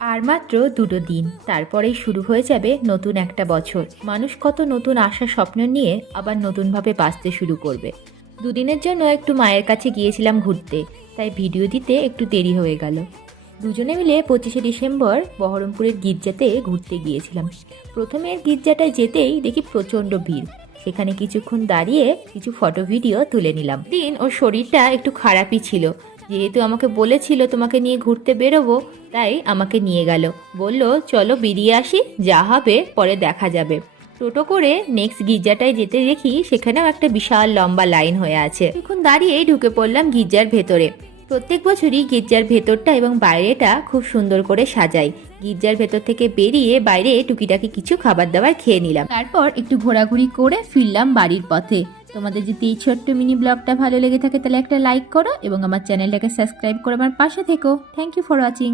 আর মাত্র 2টো দিন, তারপরেই শুরু হয়ে যাবে নতুন একটা বছর। মানুষ কত নতুন আশা স্বপ্ন নিয়ে আবার নতুনভাবে বাঁচতে শুরু করবে। দুদিনের জন্য একটু মায়ের কাছে গিয়েছিলাম ঘুরতে, তাই ভিডিও দিতে একটু দেরি হয়ে গেল। দুজনে মিলে 25শে ডিসেম্বর বহরমপুরের গির্জাতে ঘুরতে গিয়েছিলাম। প্রথমে গির্জাটায় যেতেই দেখি প্রচণ্ড ভিড়। সেখানে কিছুক্ষণ দাঁড়িয়ে কিছু ফটো ভিডিও তুলে নিলাম। দিন ওর শরীরটা একটু খারাপই ছিল, যেহেতু আমাকে বলেছিল তোমাকে নিয়ে ঘুরতে বেরোবো, তাই আমাকে নিয়ে গেল। বলল চলো বেরিয়ে আসি, যা হবে পরে দেখা যাবে। টোটো করে নেক্সট গির্জাটায় যেতে দেখি সেখানেও একটা বিশাল লম্বা লাইন হয়ে আছে। এখন দাঁড়িয়েই ঢুকে পড়লাম গির্জার ভেতরে। প্রত্যেক বছরই গির্জার ভেতরটা এবং বাইরেটা খুব সুন্দর করে সাজাই। গির্জার ভেতর থেকে বেরিয়ে বাইরে টুকিটাকি কিছু খাবার দাবার খেয়ে নিলাম, তারপর একটু ঘোরাঘুরি করে ফিরলাম বাড়ির পথে। তোমাদের যদি এই ছোট্ট মিনি ব্লগটা ভালো লেগে থাকে তাহলে একটা লাইক করো এবং আমার চ্যানেলটাকে সাবস্ক্রাইব করে আমার পাশে থেকো। Thank you for watching.